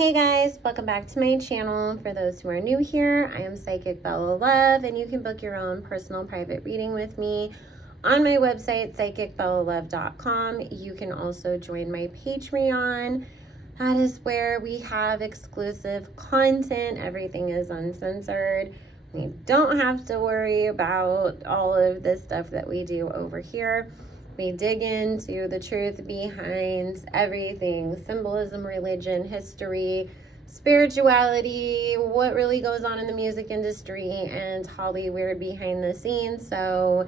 Hey guys, welcome back to my channel. For those who are new here, I am Psychic Bella Love, and you can book your own personal private reading with me on my website, psychicbellalove.com. You can also join my Patreon. That is where we have exclusive content. Everything is uncensored. We don't have to worry about all of this stuff that we do over here. We dig into the truth behind everything: symbolism, religion, history, spirituality, what really goes on in the music industry, and Hollywood behind the scenes. So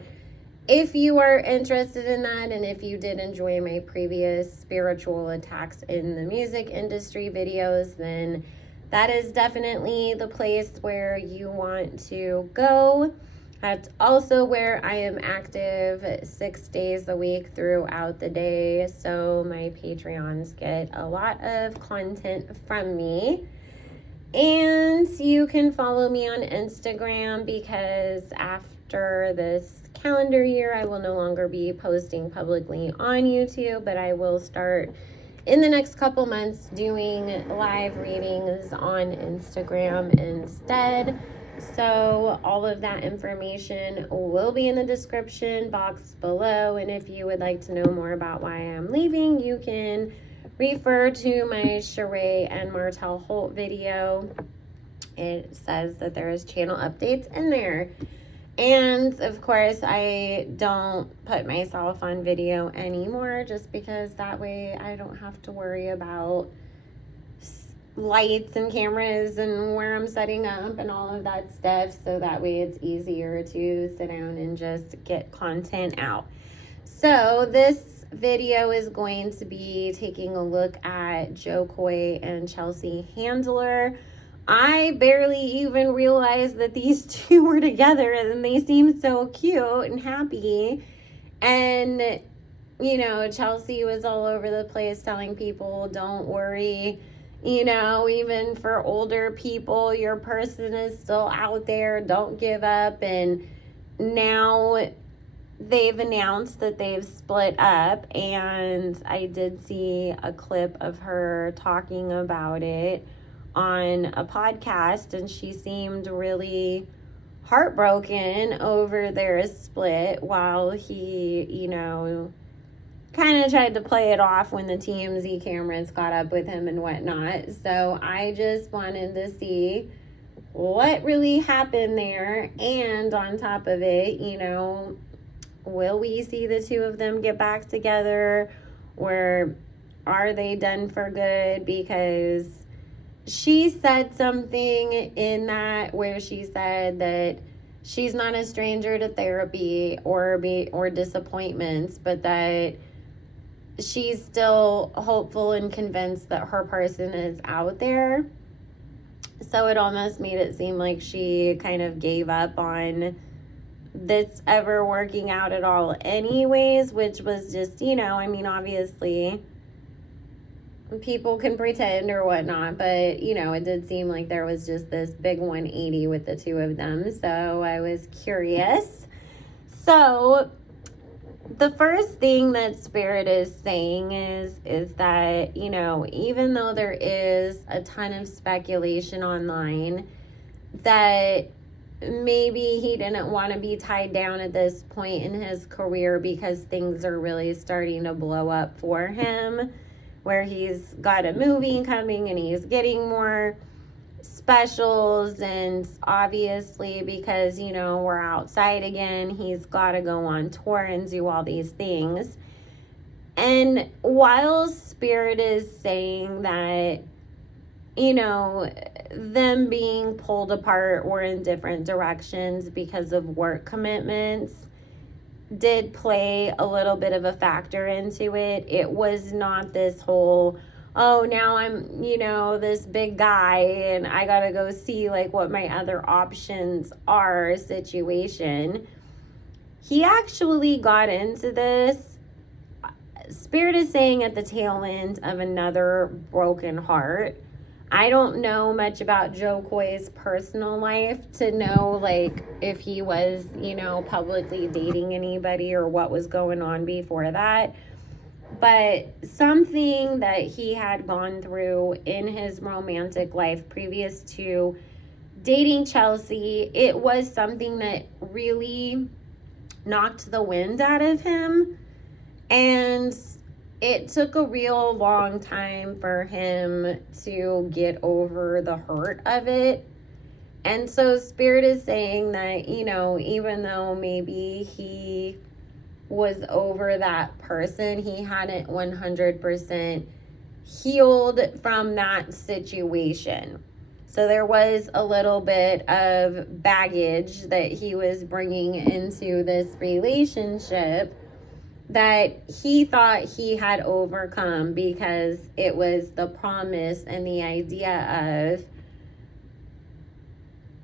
if you are interested in that, and if you did enjoy my previous spiritual attacks in the music industry videos, then that is definitely the place where you want to go. That's also where I am active 6 days a week throughout the day. So my Patreons get a lot of content from me. And you can follow me on Instagram, because after this calendar year, I will no longer be posting publicly on YouTube, but I will start in the next couple months doing live readings on Instagram instead. So all of that information will be in the description box below. And if you would like to know more about why I'm leaving, you can refer to my Sheree and Martell Holt video. It says that there is channel updates in there. And of course, I don't put myself on video anymore, just because that way I don't have to worry about lights and cameras and where I'm setting up and all of that stuff. So that way it's easier to sit down and just get content out. So this video is going to be taking a look at Koy and Chelsea Handler. I barely even realized that these two were together, and they seem so cute and happy. And, you know, Chelsea was all over the place telling people, don't worry, you know, even for older people, your person is still out there, don't give up. And now they've announced that they've split up, and I did see a clip of her talking about it on a podcast, and she seemed really heartbroken over their split, while he, you know, kind of tried to play it off when the TMZ cameras caught up with him and whatnot. So I just wanted to see what really happened there. And on top of it, you know, will we see the two of them get back together, or are they done for good? Because she said something in that where she said that she's not a stranger to therapy or disappointments, but that she's still hopeful and convinced that her person is out there. So it almost made it seem like she kind of gave up on this ever working out at all anyways, which was just, you know, I mean, obviously people can pretend or whatnot, but, you know, it did seem like there was just this big 180 with the two of them. So I was curious. So the first thing that Spirit is saying is that, you know, even though there is a ton of speculation online that maybe he didn't want to be tied down at this point in his career, because things are really starting to blow up for him, where he's got a movie coming and he's getting more specials, and obviously because, you know, we're outside again, he's got to go on tour and do all these things. And while Spirit is saying that, you know, them being pulled apart or in different directions because of work commitments did play a little bit of a factor into it, it was not this whole, oh, now I'm, you know, this big guy and I gotta go see like what my other options are situation. He actually got into this, Spirit is saying, at the tail end of another broken heart. I don't know much about Koy's personal life to know, like, if he was, you know, publicly dating anybody or what was going on before that. But something that he had gone through in his romantic life previous to dating Chelsea, it was something that really knocked the wind out of him. And it took a real long time for him to get over the hurt of it. And so Spirit is saying that, even though maybe he was over that person, he hadn't 100% healed from that situation. So there was a little bit of baggage that he was bringing into this relationship that he thought he had overcome, because it was the promise and the idea of,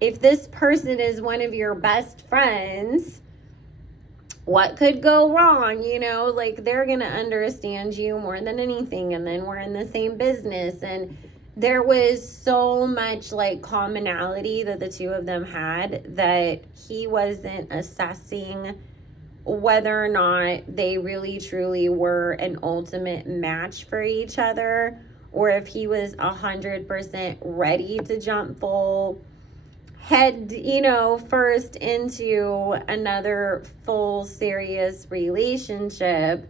if this person is one of your best friends, what could go wrong? Like, they're going to understand you more than anything. And then we're in the same business. And there was so much like commonality that the two of them had, that he wasn't assessing whether or not they really truly were an ultimate match for each other, or if he was 100% ready to jump full head, first into another full serious relationship.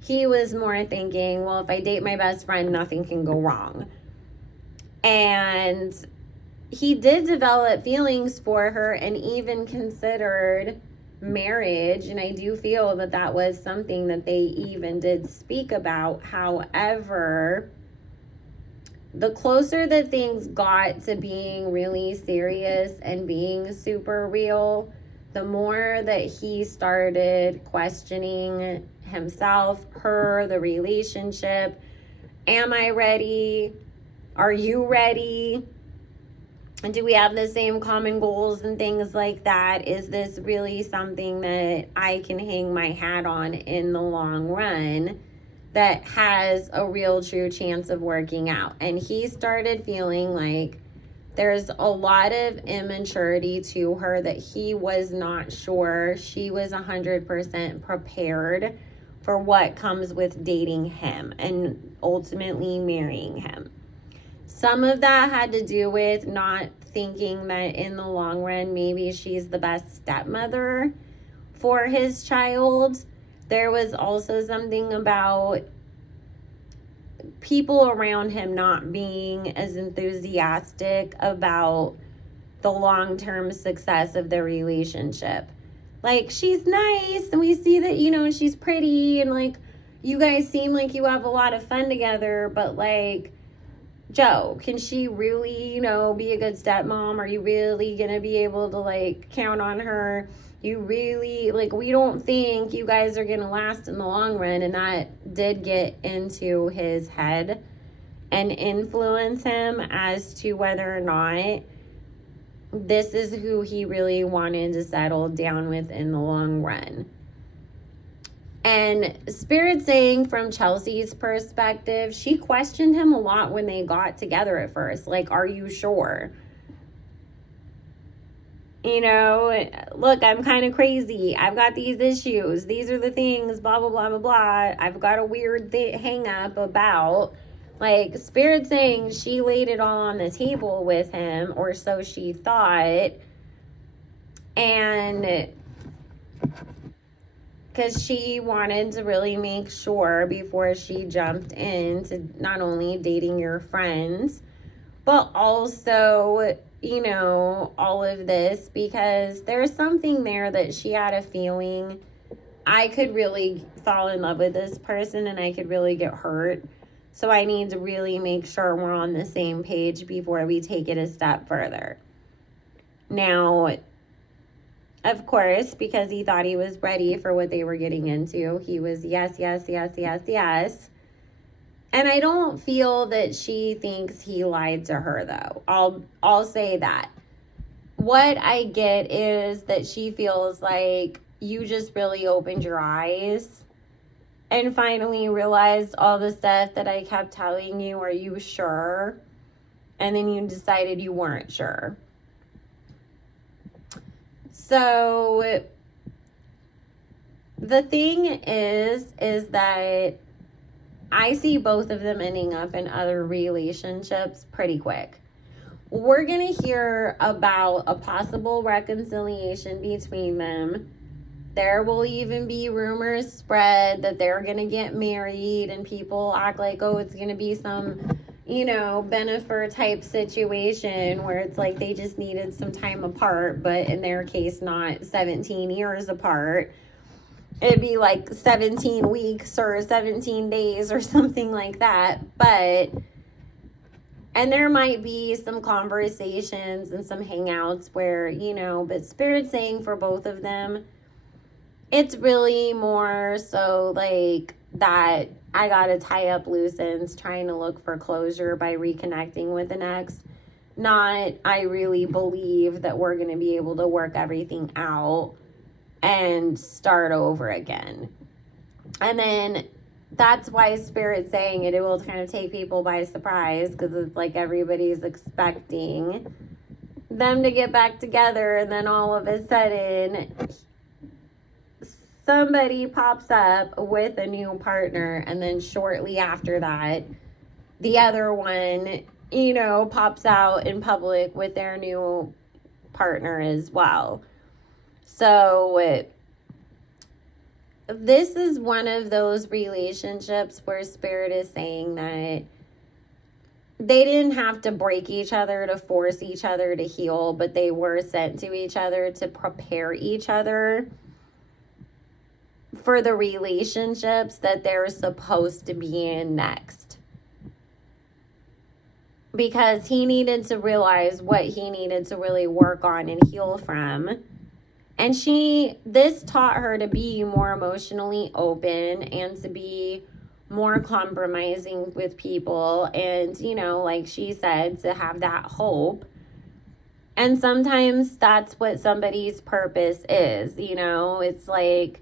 He was more thinking, well, if I date my best friend, nothing can go wrong. And he did develop feelings for her and even considered marriage. And I do feel that that was something that they even did speak about. However, the closer that things got to being really serious and being super real, the more that he started questioning himself, her, the relationship. Am I ready? Are you ready? And do we have the same common goals and things like that? Is this really something that I can hang my hat on in the long run, that has a real true chance of working out? And he started feeling like there's a lot of immaturity to her, that he was not sure she was 100% prepared for what comes with dating him and ultimately marrying him. Some of that had to do with not thinking that in the long run, maybe she's the best stepmother for his child. There was also something about people around him not being as enthusiastic about the long-term success of their relationship. Like, she's nice and we see that, she's pretty and like you guys seem like you have a lot of fun together, but like, Joe, can she really, be a good stepmom? Are you really going to be able to like count on her? You really, like, we don't think you guys are going to last in the long run. And that did get into his head and influence him as to whether or not this is who he really wanted to settle down with in the long run. And Spirit saying, from Chelsea's perspective, she questioned him a lot when they got together at first. Like, are you sure? Look, I'm kind of crazy. I've got these issues. These are the things, blah, blah, blah, blah, blah. I've got a weird hang up about, like, Spirit saying she laid it all on the table with him, or so she thought. And because she wanted to really make sure before she jumped into not only dating your friends, but also, all of this, because there's something there that she had a feeling, I could really fall in love with this person and I could really get hurt. So I need to really make sure we're on the same page before we take it a step further. Now, of course, because he thought he was ready for what they were getting into, he was yes, yes, yes, yes, yes. And I don't feel that she thinks he lied to her, though. I'll say that. What I get is that she feels like you just really opened your eyes and finally realized all the stuff that I kept telling you. Are you sure? And then you decided you weren't sure. So the thing is that I see both of them ending up in other relationships pretty quick. We're going to hear about a possible reconciliation between them. There will even be rumors spread that they're going to get married, and people act like, oh, it's going to be some, Bennifer type situation where it's like they just needed some time apart, but in their case, not 17 years apart. It'd be like 17 weeks or 17 days or something like that. And there might be some conversations and some hangouts where, but Spirit's saying for both of them, it's really more so like that I gotta tie up loose ends, trying to look for closure by reconnecting with an ex. Not, I really believe that we're gonna be able to work everything out and start over again. And then that's why Spirit's saying it will kind of take people by surprise, because it's like everybody's expecting them to get back together, and then all of a sudden somebody pops up with a new partner, and then shortly after that the other one pops out in public with their new partner as well. So this is one of those relationships where Spirit is saying that they didn't have to break each other to force each other to heal, but they were sent to each other to prepare each other for the relationships that they're supposed to be in next. Because he needed to realize what he needed to really work on and heal from. And this taught her to be more emotionally open and to be more compromising with people. And, like she said, to have that hope. And sometimes that's what somebody's purpose is. It's like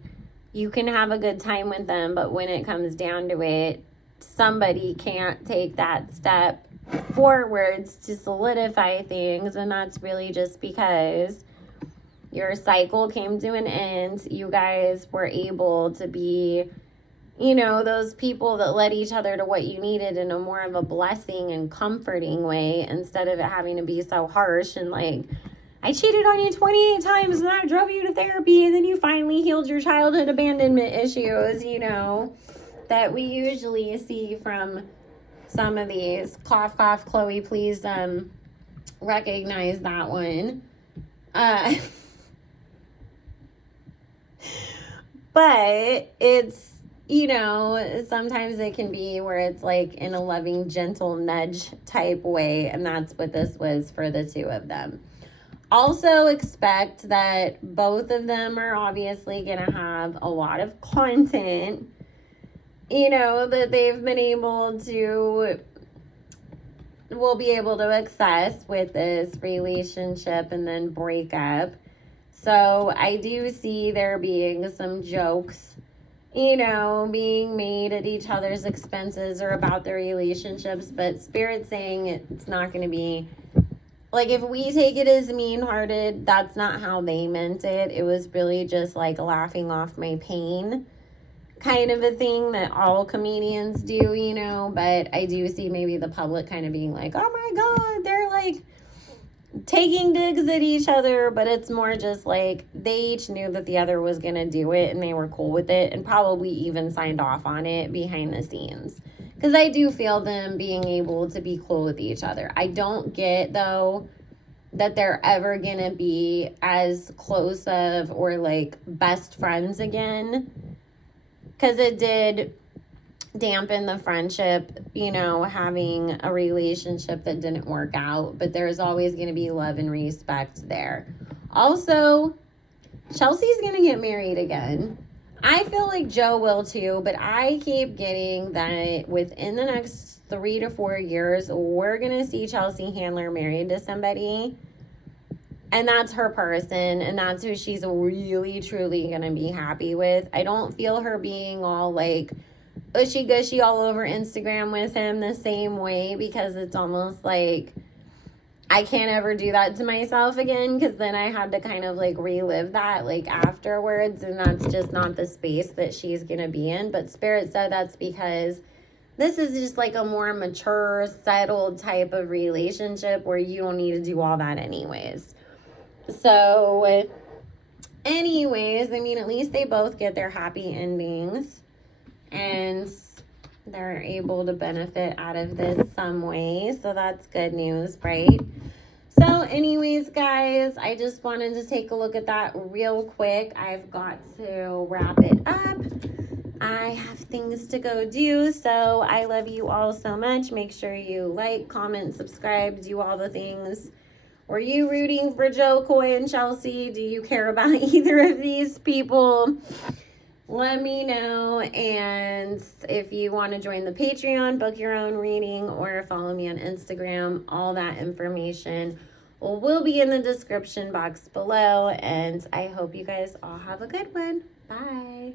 you can have a good time with them, but when it comes down to it, somebody can't take that step forwards to solidify things. And that's really just because your cycle came to an end. You guys were able to be, those people that led each other to what you needed in a more of a blessing and comforting way, instead of it having to be so harsh and like, I cheated on you 28 times and I drove you to therapy and then you finally healed your childhood abandonment issues, that we usually see from some of these. Cough, cough, Chloe, please recognize that one. But it's, sometimes it can be where it's like in a loving, gentle nudge type way. And that's what this was for the two of them. Also expect that both of them are obviously going to have a lot of content, that they've been able to, will be able to access with this relationship and then breakup. So I do see there being some jokes, being made at each other's expenses or about their relationships. But Spirit's saying it's not going to be, like, if we take it as mean-hearted, that's not how they meant it. It was really just like laughing off my pain kind of a thing that all comedians do, But I do see maybe the public kind of being like, oh my God, they're like taking digs at each other, but it's more just like they each knew that the other was going to do it and they were cool with it and probably even signed off on it behind the scenes. Because I do feel them being able to be cool with each other. I don't get, though, that they're ever going to be as close of or like best friends again. Because it did dampen the friendship, having a relationship that didn't work out, but there's always going to be love and respect there. Also, Chelsea's going to get married again. I feel like Joe will too, but I keep getting that within the next 3 to 4 years, we're going to see Chelsea Handler married to somebody, and that's her person, and that's who she's really, truly going to be happy with. I don't feel her being all like ushy-gushy all over Instagram with him the same way, because it's almost like I can't ever do that to myself again, because then I had to kind of like relive that like afterwards, and that's just not the space that she's gonna be in. But Spirit said that's because This is just like a more mature, settled type of relationship where you don't need to do all that anyways. So, anyways, I mean, at least they both get their happy endings. And they're able to benefit out of this some way. So that's good news, right? So anyways, guys, I just wanted to take a look at that real quick. I've got to wrap it up. I have things to go do. So I love you all so much. Make sure you like, comment, subscribe, do all the things. Were you rooting for Joe, Koy, and Chelsea? Do you care about either of these people? Let me know. And if you want to join the Patreon, book your own reading, or follow me on Instagram, all that information will be in the description box below. And I hope you guys all have a good one. Bye.